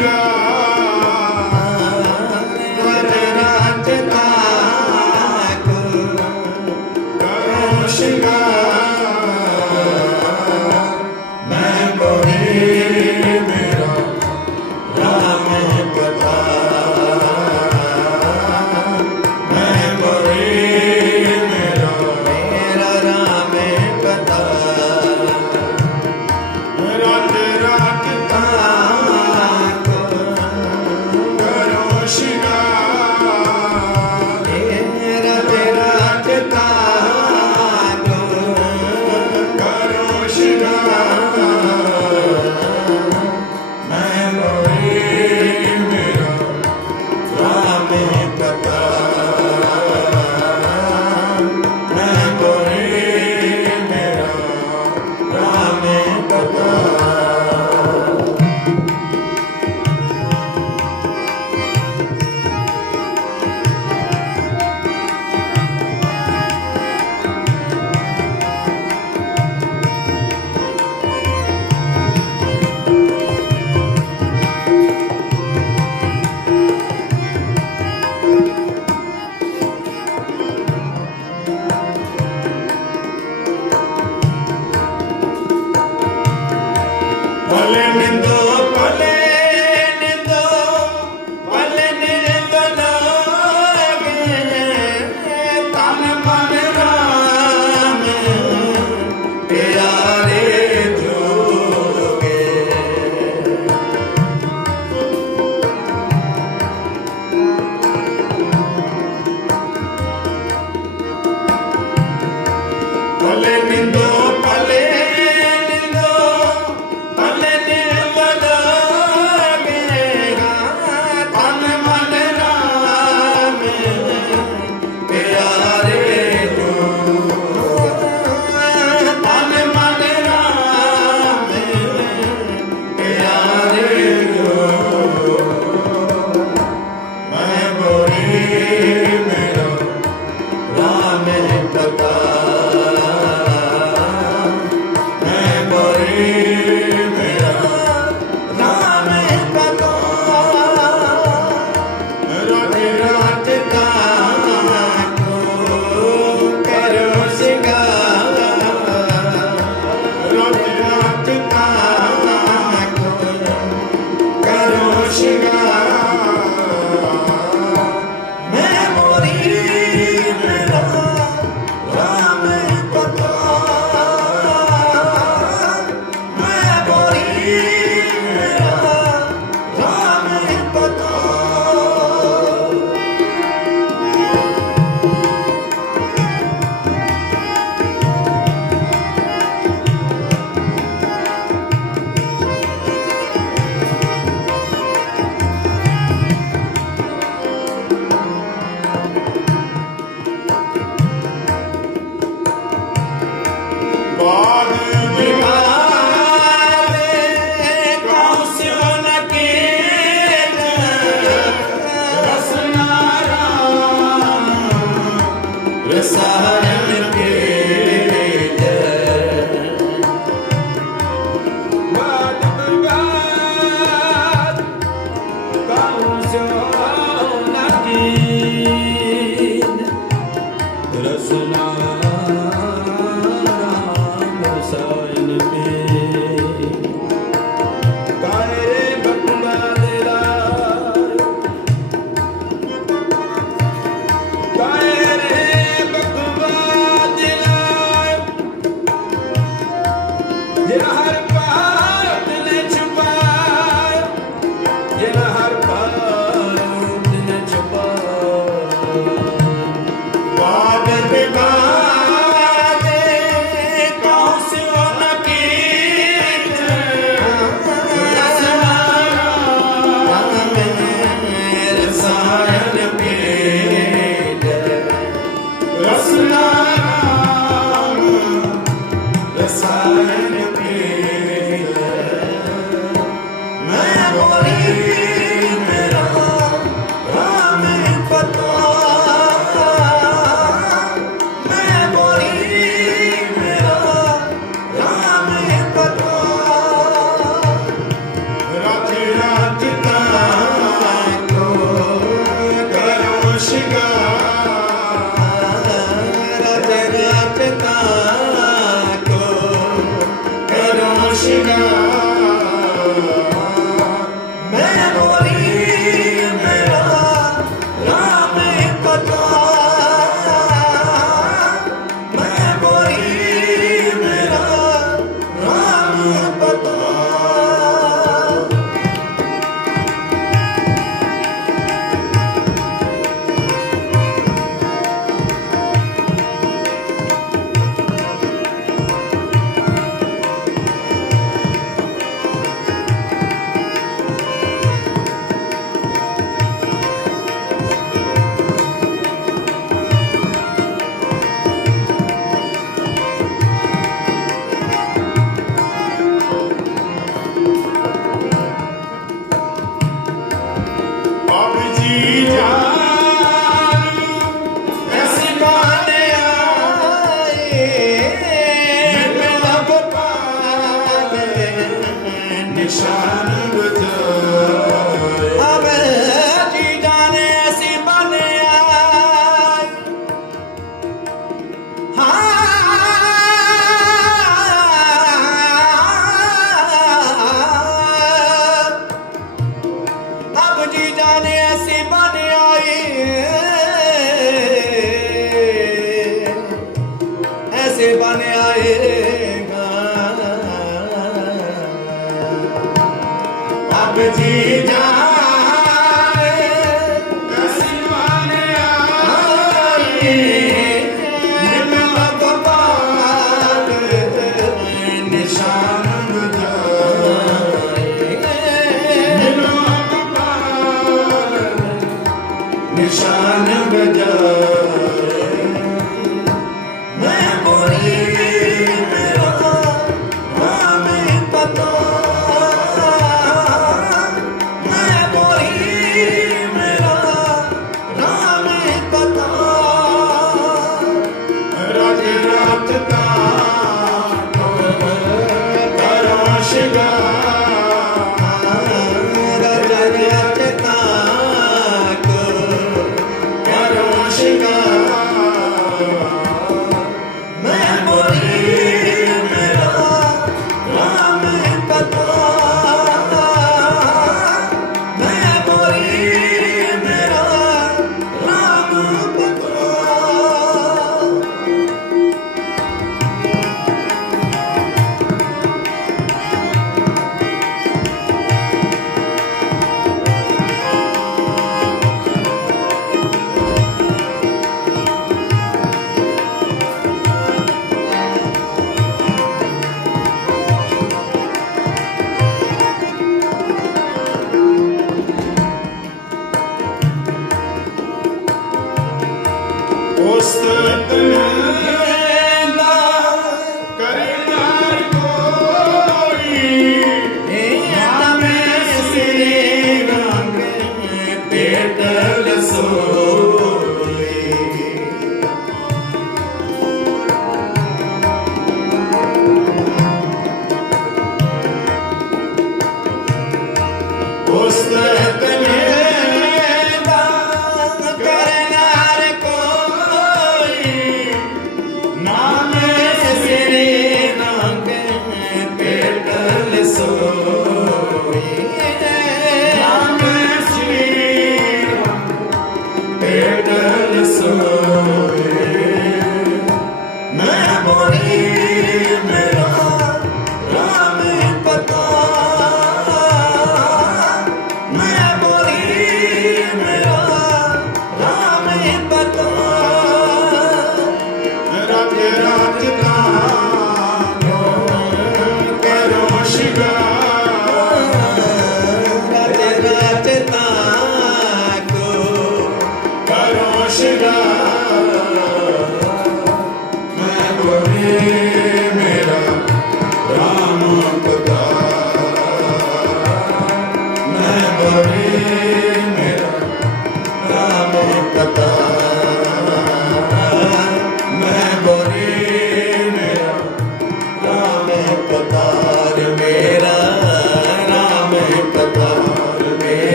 Bieber! Yeah. elementos. Spirit. Yeah, I time. Oh, Остальное